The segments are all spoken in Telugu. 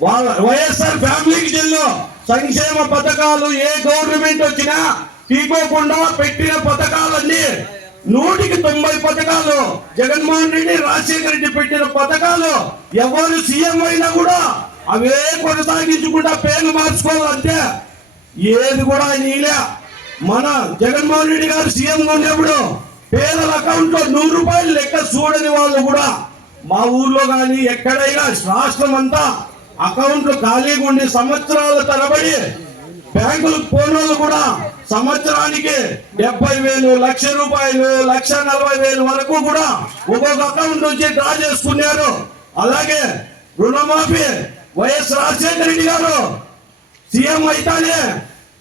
వాళ్ళ వైఎస్ఆర్ ఫ్యామిలీకి చెల్లు సంక్షేమ పథకాలు ఏ గవర్నమెంట్ వచ్చినా తీకోకుండా పెట్టిన పథకాలన్నీ నూటికి తొంభై పథకాలు. జగన్మోహన్ రెడ్డి రాజశేఖర రెడ్డి పెట్టిన పథకాలు ఎవరు సీఎం అయినా కూడా అవే కొనసాగించుకుంటా పేర్లు మార్చుకోవాలంటే ఏది కూడా నీలే. మన జగన్మోహన్ రెడ్డి గారు సీఎం ఉన్నప్పుడు పేదల అకౌంట్లో నూరు రూపాయలు లెక్క చూడని వాళ్ళు కూడా మా ఊర్లో కానీ ఎక్కడైనా రాష్ట్రం అంతా అకౌంట్లు ఖాళీగా ఉండి సంవత్సరాల తరబడి బ్యాంకులకు పోనోళ్ళు కూడా సంవత్సరానికి డెబ్బై వేలు లక్ష రూపాయలు లక్ష నలభై వేలు వరకు కూడా ఒక్కొక్క అకౌంట్ నుంచి డ్రా చేసుకున్నారు. అలాగే రుణమాఫీ వైఎస్ రాజశేఖర రెడ్డి గారు సీఎం అయితేనే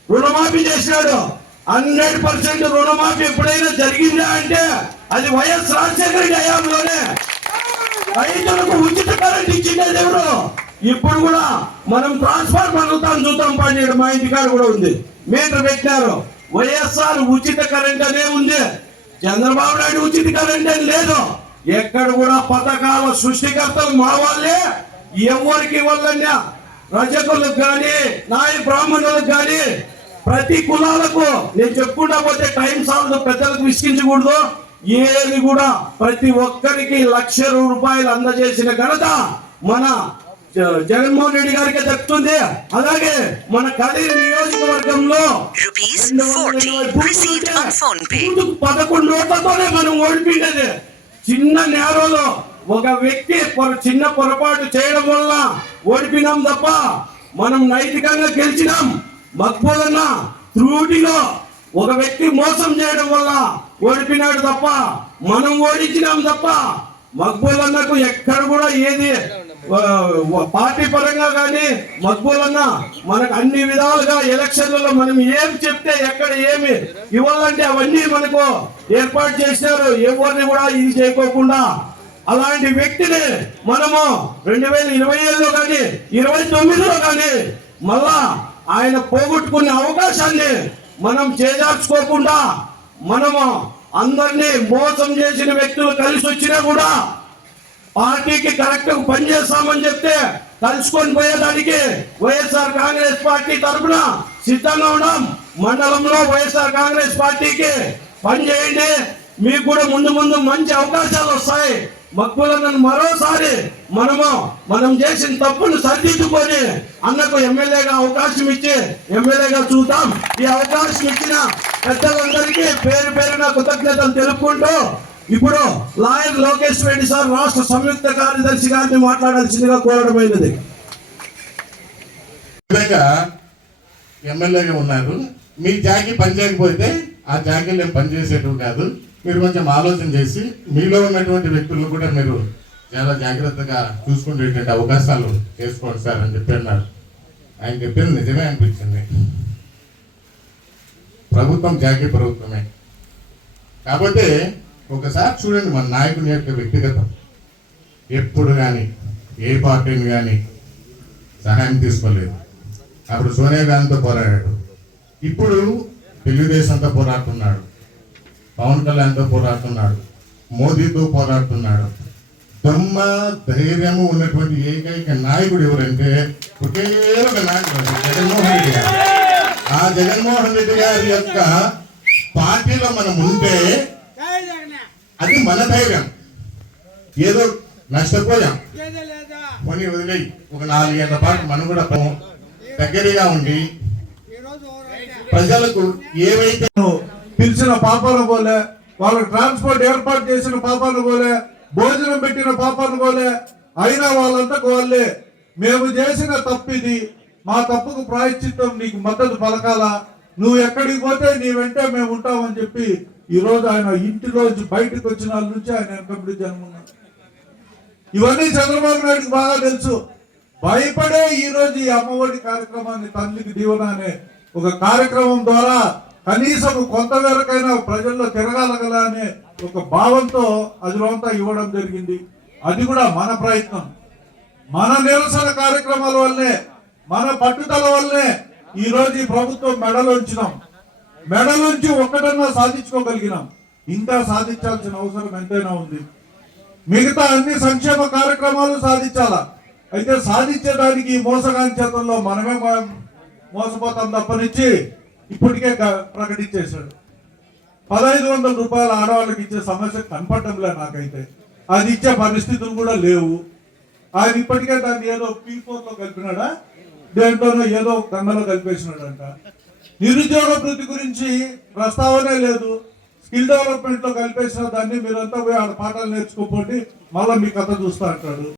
రుణమాఫీ చేసినాడు. హండ్రెడ్ పర్సెంట్ రుణమాఫీ ఎప్పుడైనా జరిగిందా అంటే అది వైఎస్ రాజశేఖర రెడ్డి హయాంలోనే. రైతులకు ఉచిత కరెంట్ ఇచ్చిందే దేవుడు ఇప్పుడు కూడా మనం ట్రాన్స్ఫర్ పలుకుతాం చూద్దాం పండిడు మా ఇంటికాడ కూడా ఉంది. మీటర్ పెట్టినారు. వైఎస్ఆర్ ఉచిత కరెంట్ అనే ఉంది. చంద్రబాబు నాయుడు ఉచిత కరెంట్ అని లేదు. ఎక్కడ కూడా పథకాల సృష్టికర్తలు మా వాళ్ళే. ఎవరికి వల్లనే రజకులకు కానీ నాయ బ్రాహ్మణులకు కానీ ప్రతి కులాలకు నేను చెప్పుకుంటా పోతే టైం సాల్వ్ పెద్దలకు విసిగించకూడదు. ఏది కూడా ప్రతి ఒక్కరికి లక్ష రూపాయలు అందజేసిన ఘనత మన జగన్మోహన్ రెడ్డి గారికి దక్కుతుంది అలాగే మన కదిరి నియోజకవర్గంలో Rupees రెండు వందల 40 ఇరవై బూతులు received ఉంటే on phone pay. బూతుకు పదకొండు ఓట్లతోనే మనం ఓడిపోయినది. చిన్న నేరంలో ఒక వ్యక్తి చిన్న పొరపాటు చేయడం వల్ల ఓడిపోయినాం తప్ప మనం నైతికంగా గెలిచినాం. మక్బూలన్న త్రూటిలో ఒక వ్యక్తి మోసం చేయడం వల్ల ఓడిపోయినాడు తప్ప మనం ఓడించినాం తప్ప మక్బూలన్నకు ఎక్కడ కూడా ఏది పార్టీ పరంగా కానీ మక్బూలన్న మనకు అన్ని విధాలుగా ఎలక్షన్లలో మనం ఏం చెప్తే ఎక్కడ ఏమి ఇవ్వాలంటే అవన్నీ మనకు ఏర్పాటు చేసినారు ఎవరిని కూడా ఇది చేయకోకుండా అలాంటి వ్యక్తిని మనము రెండు వేల ఇరవై ఏడులో కానీ ఇరవై తొమ్మిదిలో కానీ మళ్ళా ఆయన పోగొట్టుకునే అవకాశాన్ని మనం చేజార్చుకోకుండా మనము అందరినీ మోసం చేసిన వ్యక్తులు కలిసి వచ్చినా కూడా పార్టీకి కరెక్ట్ పనిచేస్తామని చెప్తే కలుసుకొని పోయేదానికి వైఎస్ఆర్ కాంగ్రెస్ పార్టీ తరఫున సిద్ధంగా ఉన్నాం. మండలంలో వైఎస్ఆర్ కాంగ్రెస్ పార్టీకి పని చేయండి. మీకు కూడా ముందు ముందు మంచి అవకాశాలు వస్తాయి. మక్కువలను మరోసారి మనము మనం చేసిన తప్పును సరిదిద్దుకొని అన్నకు ఎమ్మెల్యేగా అవకాశం ఇచ్చి ఎమ్మెల్యేగా చూద్దాం. ఈ అవకాశం ఇచ్చిన పెద్దలందరికీ పేరు పేరున కృతజ్ఞతలు తెలుపుకుంటూ ఇప్పుడు లాయర్ లోకేష్ రెడ్డి సార్ రాష్ట్ర సంయుక్త కార్యదర్శి గారిని మాట్లాడాల్సిందిగా కోరడమైనది. విధంగా ఎమ్మెల్యేగా ఉన్నారు. మీ జాకి పని చేయకపోతే ఆ జాకీలు నేను పనిచేసేటివి కాదు. మీరు కొంచెం ఆలోచన చేసి మీలో ఉన్నటువంటి వ్యక్తులను కూడా మీరు చాలా జాగ్రత్తగా చూసుకునేటువంటి అవకాశాలు చేసుకోండి సార్ అని చెప్పి అన్నారు. ఆయన చెప్పింది నిజమే అనిపించింది. ప్రభుత్వం జాకీ ప్రభుత్వమే. కాబట్టి ఒకసారి చూడండి మన నాయకుని యొక్క వ్యక్తిగతం. ఎప్పుడు కానీ ఏ పార్టీని కానీ సహాయం తీసుకోలేదు. అప్పుడు సోనియా గాంధీతో పోరాడాడు. ఇప్పుడు తెలుగుదేశంతో పోరాడుతున్నాడు. పవన్ కళ్యాణ్తో పోరాడుతున్నాడు. మోదీతో పోరాడుతున్నాడు. దమ్మ ధైర్యము ఉన్నటువంటి ఏకైక నాయకుడు ఎవరంటే ఒకే ఒక నాయకుడు జగన్మోహన్ రెడ్డి గారు. ఆ జగన్మోహన్ రెడ్డి గారి యొక్క పార్టీలో మనం ఉంటే ధైర్యం. ఏదో నష్టపోయాం. పని వదిలేయి ఒక నాలుగేళ్ళ పాటు మనం కూడా పో- దగ్గరగా ఉండి ప్రజలకు ఏవైతే పిలిచిన పాపాలు పోలే వాళ్ళకి ట్రాన్స్పోర్ట్ ఏర్పాటు చేసిన పాపాలు పోలే భోజనం పెట్టిన పాపాలు పోలే అయినా వాళ్ళంతకు వాళ్ళే మేము చేసిన తప్పిది మా తప్పుకు ప్రాయశ్చిత్తం నీకు మద్దతు పలకాల? నువ్వు ఎక్కడికి పోతే నీ వెంటే మేము ఉంటామని చెప్పి ఈ రోజు ఆయన ఇంటిలోంచి బయటకు వచ్చిన వాళ్ళ నుంచి ఆయన వెనకబడి జన్మన్నాడు ఇవన్నీ చంద్రబాబు నాయుడుకి బాగా తెలుసు. భయపడే ఈ ఈ అమ్మఒడి కార్యక్రమాన్ని తల్లికి దీవెన అనే ఒక కార్యక్రమం ద్వారా కనీసం కొంత మేరకైనా ప్రజల్లో తిరగాలగల అనే ఒక భావంతో అదిలోంతా ఇవ్వడం జరిగింది. అది కూడా మన ప్రయత్నం. మన నిరసన కార్యక్రమాల వల్లే మన పట్టుదల వల్లే ఈరోజు ఈ ప్రభుత్వం మెడలు ఉంచినాం. మెడల్ నుంచి ఒక్కటన్నా సాధించుకోగలిగినాం. ఇంకా సాధించాల్సిన అవసరం ఎంతైనా ఉంది. మిగతా అన్ని సంక్షేమ కార్యక్రమాలు సాధించాలా? అయితే సాధించడానికి మోసగాని చేతుల్లో మనమే మోసపోతాం తప్పనిచ్చి ఇప్పటికే ప్రకటించేశాడు. పదహైదు వందల రూపాయలు ఆడవాళ్ళకి ఇచ్చే సమస్య కనపడటంలే నాకైతే. అది ఇచ్చే పరిస్థితులు కూడా లేవు. ఆయన ఇప్పటికే దాన్ని ఏదో పీ ఫోర్లో కలిపినాడా? దేంట్లోనో ఏదో గంగలో కలిపేసినాడంట. నిరుద్యోగ వృద్ధి గురించి ప్రస్తావనే లేదు. స్కిల్ డెవలప్మెంట్లో కలిపేసిన దాన్ని మీరంతా పోయి ఆడ పాఠాలు నేర్చుకోపోండి. మళ్ళీ మీ కథ చూస్తా అంటాడు.